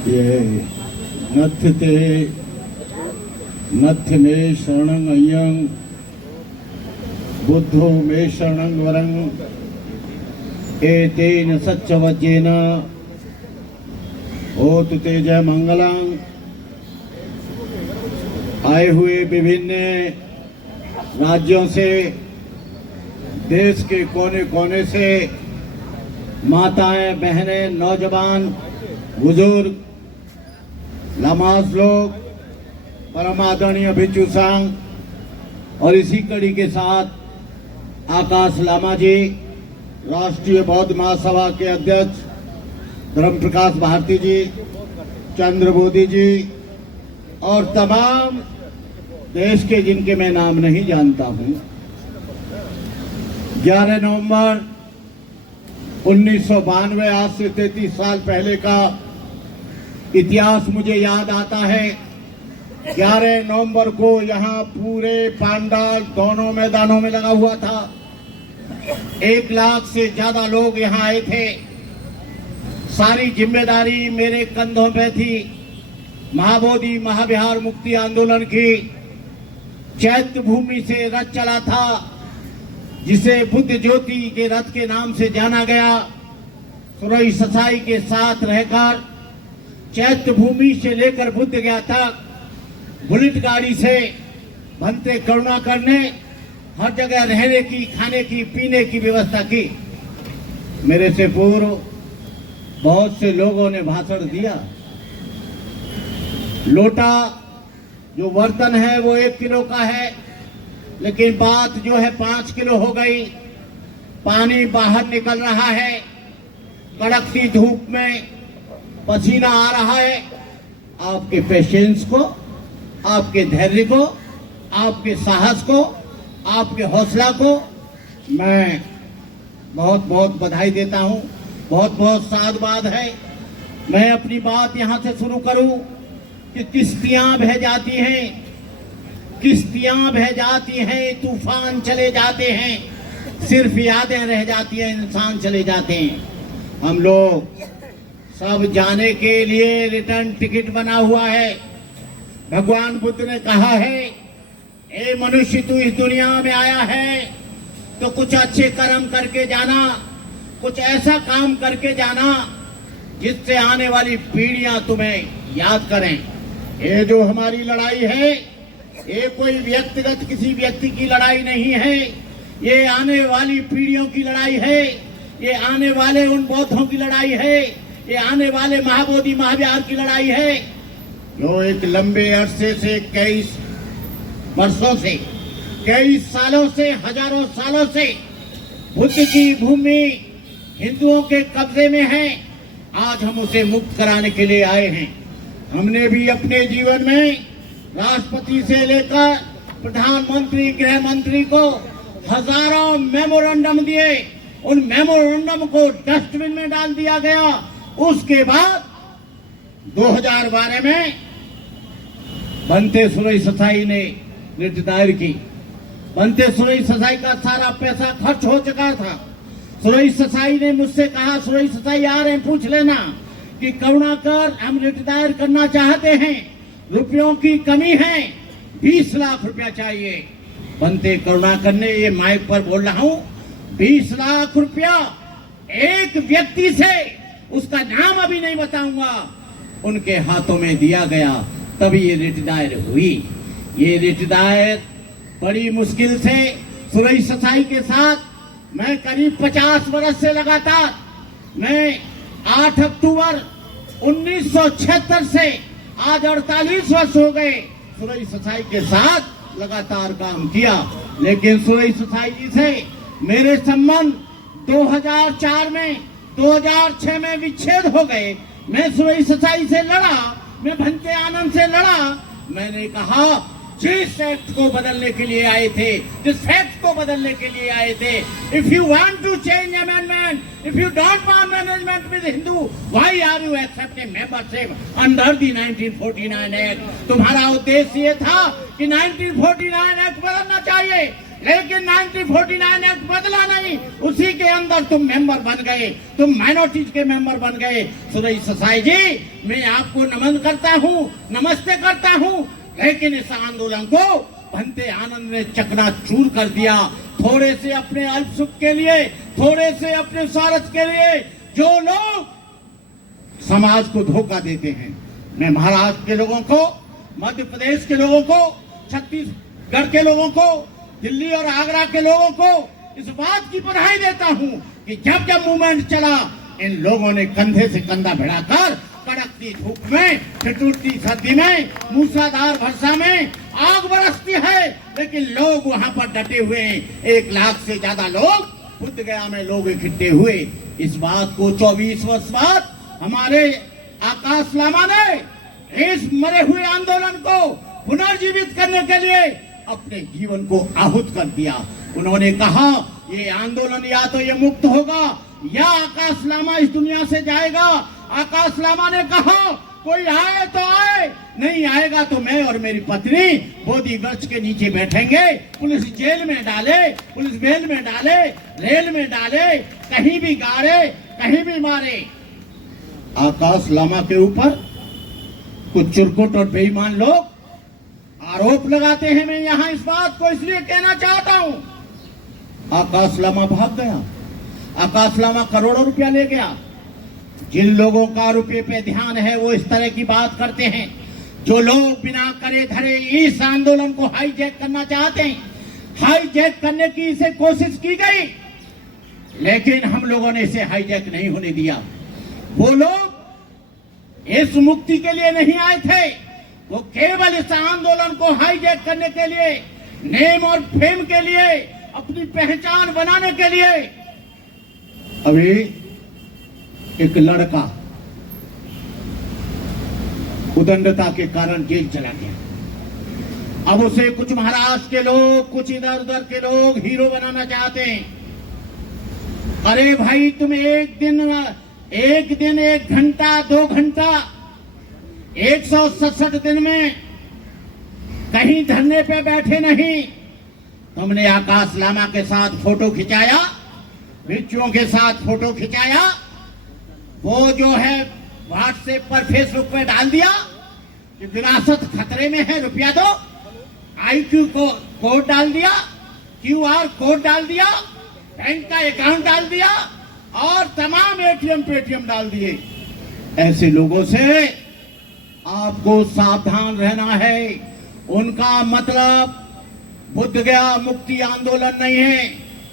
ये नथ ते नथ में शरणं अयं बुद्धो में शरणं वरं एतेन सच्चवचेन होतु ते जय मंगलं। आए हुए विभिन्न राज्यों से, देश के कोने कोने से माताएं, बहनें, नौजवान, बुजुर्ग, नमाज लोग, परम आदरणीय भिक्षु संघ और इसी कड़ी के साथ आकाश लामा जी, राष्ट्रीय बौद्ध महासभा के अध्यक्ष धर्म प्रकाश भारती जी, चंद्र मोदी जी और तमाम देश के जिनके मैं नाम नहीं जानता हूं। 11 नवंबर 1992 आज से 33 साल पहले का इतिहास मुझे याद आता है। 11 नवंबर को यहाँ पूरे पांडाल दोनों मैदानों में लगा हुआ था। 1 लाख से ज्यादा लोग यहाँ आए थे। सारी जिम्मेदारी मेरे कंधों पे थी। महाबोधि महाविहार मुक्ति आंदोलन की चैत्य भूमि से रथ चला था, जिसे बुद्ध ज्योति के रथ के नाम से जाना गया। सुरई ससाई के साथ रहकर चैत्य भूमि से लेकर बुद्ध गया तक बुलेट गाड़ी से भंते करुणाकर ने हर जगह रहने की, खाने की, पीने की व्यवस्था की। मेरे से पूर्व बहुत से लोगों ने भाषण दिया। लोटा जो बर्तन है वो 1 किलो का है, लेकिन बात जो है 5 किलो हो गई। पानी बाहर निकल रहा है, कड़कती धूप में पसीना आ रहा है। आपके पेशेंस को, आपके धैर्य को, आपके साहस को, आपके हौसला को मैं बहुत बहुत बधाई देता हूं। बहुत बहुत साधुवाद है। मैं अपनी बात यहां से शुरू करूं कि किश्तियां बह जाती हैं, किश्तियां बह जाती हैं, तूफान चले जाते हैं, सिर्फ यादें रह जाती हैं, इंसान चले जाते हैं। हम लोग सब जाने के लिए रिटर्न टिकट बना हुआ है। भगवान बुद्ध ने कहा है, ए मनुष्य, तू इस दुनिया में आया है तो कुछ अच्छे कर्म करके जाना, कुछ ऐसा काम करके जाना जिससे आने वाली पीढ़ियां तुम्हें याद करें। ये जो हमारी लड़ाई है, ये कोई व्यक्तिगत किसी व्यक्ति की लड़ाई नहीं है। ये आने वाली पीढ़ियों की लड़ाई है। ये आने वाले उन बौद्धों की लड़ाई है। ये आने वाले महाबोधि महाविहार की लड़ाई है, जो एक लंबे अरसे से, 21 वर्षों से, 21 सालों से, हजारों सालों से बुद्ध की भूमि हिंदुओं के कब्जे में है। आज हम उसे मुक्त कराने के लिए आए हैं। हमने भी अपने जीवन में राष्ट्रपति से लेकर प्रधानमंत्री, गृह मंत्री को हजारों मेमोरेंडम दिए। उन मेमोरेंडम को डस्टबिन में डाल दिया गया। उसके बाद 2012 में बनते सुरई ससाई ने रिट दायर की। बनते सुरई ससाई का सारा पैसा खर्च हो चुका था। सुरई ससाई ने मुझसे कहा, सुरई ससाई आ रहे हैं, पूछ लेना कि करुणाकर हम रिट दायर करना चाहते हैं, रुपयों की कमी है, 20 लाख रुपया चाहिए। बनते करुणाकर ने, ये माइक पर बोल रहा हूं, 20 लाख रुपया एक व्यक्ति से, उसका नाम अभी नहीं बताऊंगा, उनके हाथों में दिया गया। तभी ये रिट दायर हुई। ये रिट दायर बड़ी मुश्किल से सुरई ससाई के साथ मैं करीब 50 वर्ष से लगातार, मैं 8 अक्टूबर 1976 से आज 48 वर्ष हो गए सुरई ससाई के साथ लगातार काम किया। लेकिन सुरई ससाई जी से मेरे संबंध 2004 में, 2006 में विच्छेद हो गए। मैं सुरई ससाई से लड़ा, मैं भंते आनंद से लड़ा। मैंने कहा, जिस एक्ट को बदलने के लिए आए थे, जिस फैक्ट को बदलने के लिए आए थे, if you want to change amendment, if you don't want management with Hindu, why are you accepting membership under the 1949 act? तुम्हारा उद्देश्य ये था कि 1949 एक्ट बदलना चाहिए, लेकिन 1949 एक्ट बदला नहीं, उसी के अंदर तुम मेंबर बन गए, तुम माइनॉरिटीज के मेंबर बन गए। सुरेश ससाई जी, मैं आपको नमन करता हूँ, नमस्ते करता हूँ, लेकिन इस आंदोलन को भंते आनंद ने चकनाचूर कर दिया। थोड़े से अपने अल्प सुख के लिए, थोड़े से अपने स्वार्थ के लिए जो लोग समाज को धोखा देते हैं, मैं महाराष्ट्र के लोगों को, मध्य प्रदेश के लोगों को, छत्तीसगढ़ के लोगों को, दिल्ली और आगरा के लोगों को इस बात की बधाई देता हूं कि जब जब मूवमेंट चला, इन लोगों ने कंधे से कंधा भिड़ाकर कड़कती धूप में, ठिठुरती सर्दी में, मूसलाधार वर्षा में आग बरसती है, लेकिन लोग वहां पर डटे हुए हैं। 1 लाख से ज्यादा लोग बुद्धगया में लोग इकट्ठे हुए। इस बात को 24 वर्ष बाद हमारे आकाश लामा ने इस मरे हुए आंदोलन को पुनर्जीवित करने के लिए अपने जीवन को आहूत कर दिया। उन्होंने कहा ये आंदोलन या तो ये मुक्त होगा या आकाश लामा इस दुनिया से जाएगा। आकाश लामा ने कहा कोई आए तो आए, नहीं आएगा तो मैं और मेरी पत्नी बोधि वृक्ष के नीचे बैठेंगे। पुलिस जेल में डाले, पुलिस जेल में डाले, रेल में डाले, कहीं भी गाड़े, कहीं भी मारे। आकाश लामा के ऊपर कुछ चुरकुट और बेईमान लोग आरोप लगाते हैं। मैं यहाँ इस बात को इसलिए कहना चाहता हूँ, आकाश लामा भाग गया, आकाश लामा करोड़ों रुपया ले गया। जिन लोगों का रुपये पे ध्यान है वो इस तरह की बात करते हैं। जो लोग बिना करे धरे इस आंदोलन को हाईजैक करना चाहते हैं, हाईजैक करने की इसे कोशिश की गई, लेकिन हम लोगों ने इसे हाईजैक नहीं होने दिया। वो लोग इस मुक्ति के लिए नहीं आए थे, वो केवल इस आंदोलन को हाईजैक करने के लिए, नेम और फेम के लिए, अपनी पहचान बनाने के लिए। अभी एक लड़का उदंडता के कारण जेल चला गया। अब उसे कुछ महाराष्ट्र के लोग, कुछ इधर उधर के लोग हीरो बनाना चाहते हैं। अरे भाई, तुम एक दिन, 1 घंटा, 2 घंटा, 167 दिन में कहीं धरने पे बैठे नहीं। तुमने आकाश लामा के साथ फोटो खिंचाया, बिच्छुओं के साथ फोटो खिंचाया, वो जो है व्हाट्सएप पर, फेसबुक पे डाल दिया कि विरासत खतरे में है, रुपया दो। IQ को कोड डाल दिया, QR कोड डाल दिया, बैंक का अकाउंट डाल दिया और तमाम ATM पेटीएम डाल दिए। ऐसे लोगों से आपको सावधान रहना है। उनका मतलब बुद्धगया मुक्ति आंदोलन नहीं है,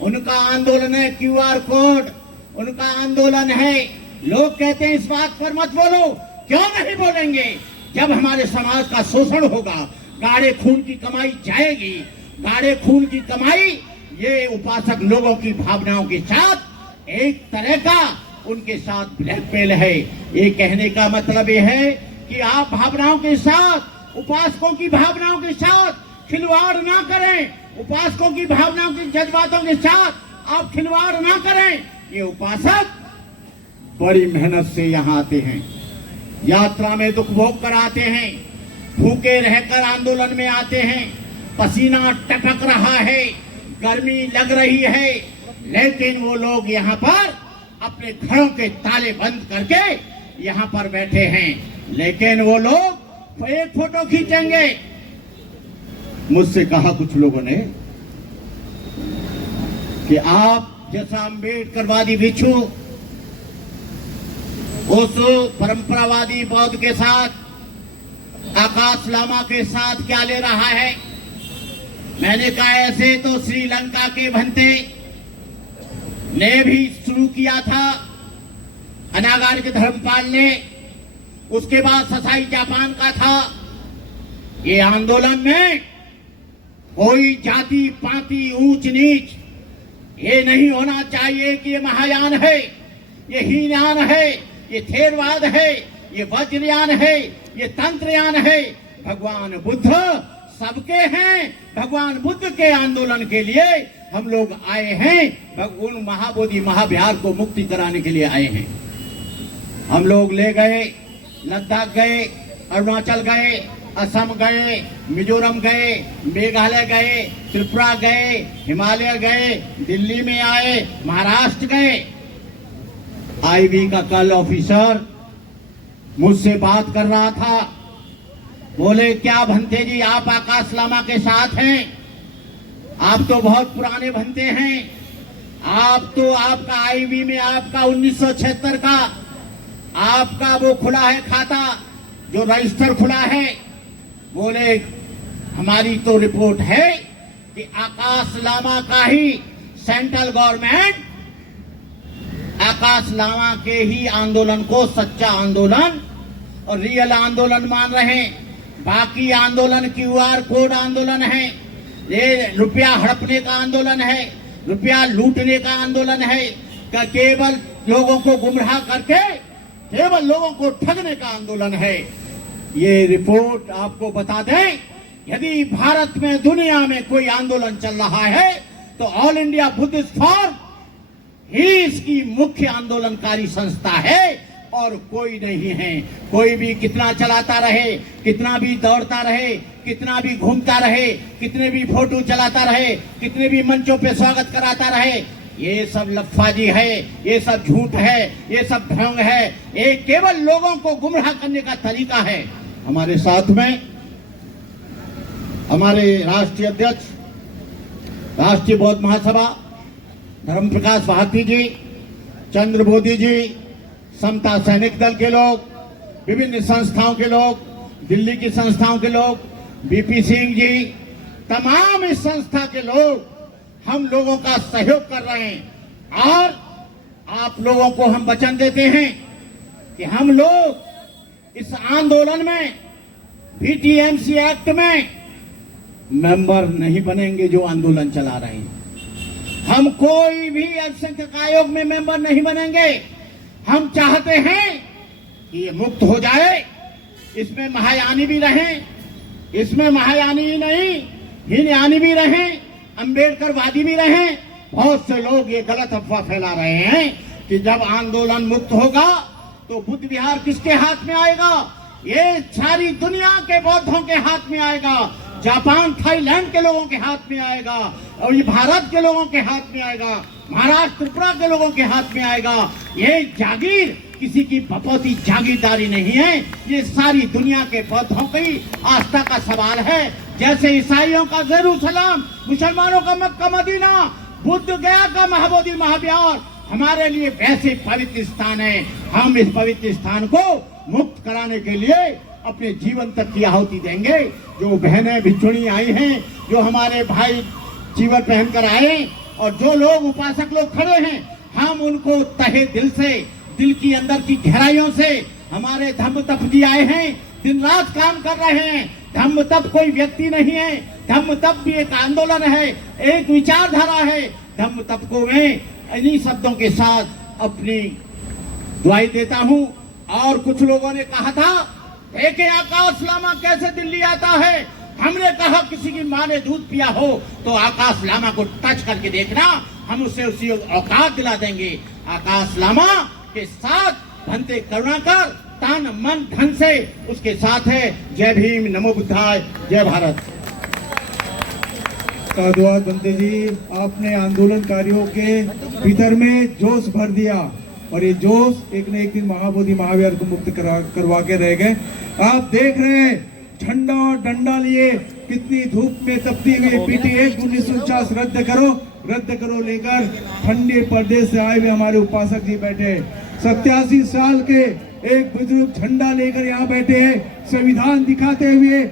उनका आंदोलन है QR कोड, उनका आंदोलन है। लोग कहते हैं इस बात पर मत बोलो, क्यों नहीं बोलेंगे? जब हमारे समाज का शोषण होगा, गाढ़े खून की कमाई जाएगी। गाढ़े खून की कमाई ये उपासक लोगों की भावनाओं के साथ एक तरह का उनके साथ ब्लैकमेल है। ये कहने का मतलब ये है कि आप भावनाओं के साथ, उपासकों की भावनाओं के साथ खिलवाड़ ना करें, उपासकों की भावनाओं के जज्बातों के साथ आप खिलवाड़ ना करें। ये उपासक बड़ी मेहनत से यहाँ आते हैं, यात्रा में दुख भोग कर आते हैं, भूखे रहकर आंदोलन में आते हैं, पसीना टपक रहा है, गर्मी लग रही है, लेकिन वो लोग यहाँ पर अपने घरों के ताले बंद करके यहाँ पर बैठे हैं। लेकिन वो लोग एक फोटो खींचेंगे। मुझसे कहा कुछ लोगों ने कि आप जैसा अम्बेडकरवादी भिक्षु उस परंपरावादी बौद्ध के साथ, आकाश लामा के साथ क्या ले रहा है? मैंने कहा ऐसे तो श्रीलंका के भंते ने भी शुरू किया था, अनागारिक धर्मपाल ने, उसके बाद ससाई जापान का था। ये आंदोलन में कोई जाति पाति ऊंच नीच ये नहीं होना चाहिए कि ये महायान है, ये हीनयान है, ये थेरवाद है, ये वज्रयान है, ये तंत्रयान है। भगवान बुद्ध सबके हैं। भगवान बुद्ध के आंदोलन के लिए हम लोग आए हैं, उन महाबोधि महाविहार को मुक्ति कराने के लिए आए हैं। हम लोग ले गए, लद्दाख गए, अरुणाचल गए, असम गए, मिजोरम गए, मेघालय गए, त्रिपुरा गए, हिमालय गए, दिल्ली में आए, महाराष्ट्र गए। आईबी का कल ऑफिसर मुझसे बात कर रहा था, बोले क्या भंते जी आप आकाश लामा के साथ हैं? आप तो बहुत पुराने भंते हैं, आप तो आपका आईबी में आपका 1976 का आपका वो खुला है खाता, जो रजिस्टर खुला है। बोले हमारी तो रिपोर्ट है कि आकाश लामा का ही सेंट्रल गवर्नमेंट आकाश लामा के ही आंदोलन को सच्चा आंदोलन और रियल आंदोलन मान रहे हैं। बाकी आंदोलन क्यूआर कोड आंदोलन है, ये रुपया हड़पने का आंदोलन है, रुपया लूटने का आंदोलन है, केवल लोगों को गुमराह करके केवल लोगों को ठगने का आंदोलन है। ये रिपोर्ट आपको बता दें, यदि भारत में दुनिया में कोई आंदोलन चल रहा है तो ऑल इंडिया बुद्धिस्ट फोरम ही इसकी मुख्य आंदोलनकारी संस्था है और कोई नहीं है। कोई भी कितना चलाता रहे, कितना भी दौड़ता रहे, कितना भी घूमता रहे, कितने भी फोटो चलाता रहे, कितने भी मंचों पे स्वागत कराता रहे, ये सब लफ्फाजी है, ये सब झूठ है, ये सब ढोंग है, ये केवल लोगों को गुमराह करने का तरीका है। हमारे साथ में हमारे राष्ट्रीय अध्यक्ष, राष्ट्रीय बौद्ध महासभा धर्म प्रकाश भारती जी, चंद्र बोधी जी, समता सैनिक दल के लोग, विभिन्न संस्थाओं के लोग, दिल्ली की संस्थाओं के लोग, बीपी सिंह जी, तमाम इस संस्था के लोग हम लोगों का सहयोग कर रहे हैं। और आप लोगों को हम वचन देते हैं कि हम लोग इस आंदोलन में बीटीएमसी एक्ट में मेंबर नहीं बनेंगे जो आंदोलन चला रहे हैं। हम कोई भी अल्पसंख्यक आयोग में मेंबर नहीं बनेंगे। हम चाहते हैं कि ये मुक्त हो जाए, इसमें महायानी भी रहें, इसमें महायानी ही नहीं हीनयानी भी रहें, अंबेडकरवादी भी रहें। बहुत से लोग ये गलत अफवाह फैला रहे हैं कि जब आंदोलन मुक्त होगा तो बुद्ध विहार किसके हाथ में आएगा? ये सारी दुनिया के बौद्धों के हाथ में आएगा, जापान थाईलैंड के लोगों के हाथ में आएगा, और ये भारत के लोगों के हाथ में आएगा, महाराष्ट्र त्रिपुरा के लोगों के हाथ में आएगा। ये जागीर किसी की बपौती जागीरदारी नहीं है, ये सारी दुनिया के बौद्धों की आस्था का सवाल है। जैसे ईसाइयों का जेरूसलम, मुसलमानों का मक्का मदीना, बुद्ध गया का महाबोधि महाविहार हमारे लिए वैसे पवित्र स्थान है। हम इस पवित्र स्थान को मुक्त कराने के लिए अपने जीवन तक की आहुति देंगे। जो बहनें भिक्षुणी आई हैं, जो हमारे भाई जीवन पहनकर आए, और जो लोग उपासक लोग खड़े हैं, हम उनको तहे दिल से, दिल की अंदर की गहराइयों से हमारे धम्म तप जी आए हैं, दिन रात काम कर रहे हैं। धम्म तप कोई व्यक्ति नहीं है, धम्म तप भी एक आंदोलन है, एक विचारधारा है। धम्म तप को मैं इन्हीं शब्दों के साथ अपनी दुआई देता हूँ। और कुछ लोगों ने कहा था, देखे आकाश लामा कैसे दिल्ली आता है। हमने कहा किसी की माँ ने दूध पिया हो तो आकाश लामा को टच करके देखना, हम उसे उसी औकात दिला देंगे। आकाश लामा के साथ भंते करुणाकर तन मन धन से उसके साथ है। जय भीम, नमो बुद्धाय, जय भारत। साधुवाद बंते जी, आपने आंदोलनकारियों के भीतर में जोश भर दिया और ये जोश एक न एक दिन महाबोधि महाविहार को मुक्त करवा के रह गए। आप देख रहे हैं झंडा और डंडा लिए कितनी धूप में तपती हुई पीटी एक्ट 1949 रद्द करो लेकर ठंडे प्रदेश से आए हुए हमारे उपासक जी बैठे। 87 साल के एक बुजुर्ग झंडा लेकर यहाँ बैठे हैं, संविधान दिखाते हुए